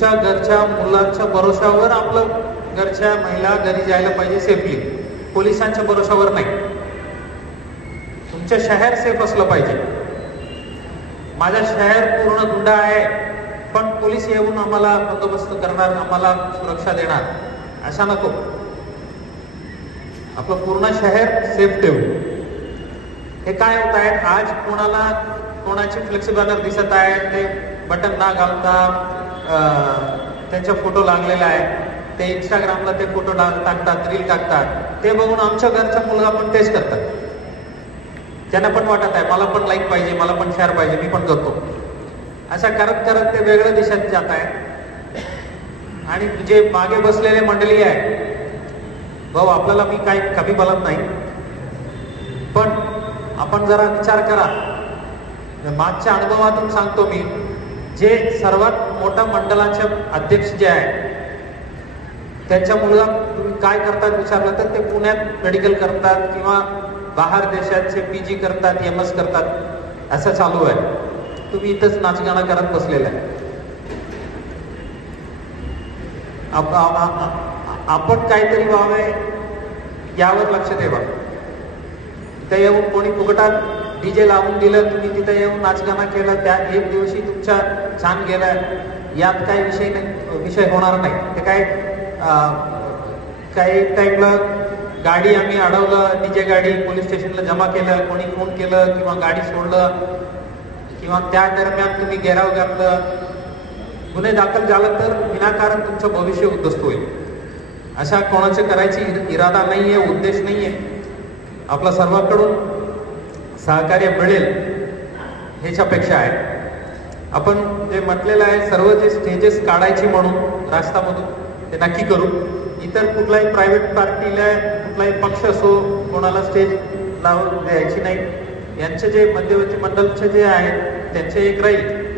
तुमच्या घरच्या मुलांच्या भरोशावर आपलं घरच्या महिला घरी जायला पाहिजे सेफली, पोलिसांच्या भरोशावर नाही. तुमचं शहर सेफ असलं पाहिजे. माझं शहर पूर्ण गुंडा आहे पण पोलीस येऊन आम्हाला बंदोबस्त करणार, आम्हाला सुरक्षा देणार, असा नको. आपलं पूर्ण शहर सेफ ठेवू. हे काय होत आहे, आज कोणाचे फ्लेक्सी बॅनर दिसत आहे, ते बटन ना घालता त्यांचा फोटो लागलेला आहे, ते इंस्टाग्रामला ते फोटो टाकतात, रील टाकतात. ते बघून आमच्या घरचा मुलगा पण तेच करतात. त्यांना पण वाटत आहे मला पण लाईक पाहिजे, मला पण शेअर पाहिजे, मी पण करतो. अशा करत करत ते वेगळ्या दिशेत जात आहे. आणि जे मागे बसलेले मंडळी आहे, भाऊ आपल्याला मी काही कमी बोलत नाही, पण आपण जरा विचार करा. मागच्या अनुभवातून सांगतो मी, जे सर्वात मोठ्या मंडळाचे अध्यक्ष जे आहे त्यांच्या मुलगा तुम्ही काय करतात विचारलं तर ते पुण्यात मेडिकल करतात किंवा बाहेर देशाचे PG करतात, MS करतात, असं चालू आहे. तुम्ही इथंच नाचगाणं करत बसलेला आहे. आपण काहीतरी व्हावे यावर लक्ष द्यावा. तिथे येऊन कोणी फुकटात DJ लावून दिलं, तुम्ही तिथे येऊन नाचगाणं केलं, त्या एक दिवशी तुमच्या छान गेलाय, यात काही विषय होणार नाही. ते काय काही टाईमला गाडी आम्ही अडवलं, DJ गाडी पोलीस स्टेशनला जमा केलं, कोणी फोन केलं किंवा गाडी सोडलं किंवा त्या दरम्यान तुम्ही घेराव घातलं, गुन्हे दाखल झाला तर विनाकारण तुमचं भविष्य उद्ध्वस्त होईल. अशा कोणाचे करायची इरादा नाहीये, उद्देश नाहीये. आपला सर्वांकडून सहकार्य मिळेल ह्याच्यापेक्षा आहे. आपण जे म्हटलेलं आहे सर्व जे स्टेजेस काढायची म्हणून राष्ट्रामधून ते नक्की करू. इतर कुठलाही प्रायव्हेट पार्टीला, कुठलाही पक्ष असो, कोणाला स्टेज लावून द्यायची नाही. यांचे जे मध्यवर्ती मंडळचे जे आहेत त्यांचे एक राहील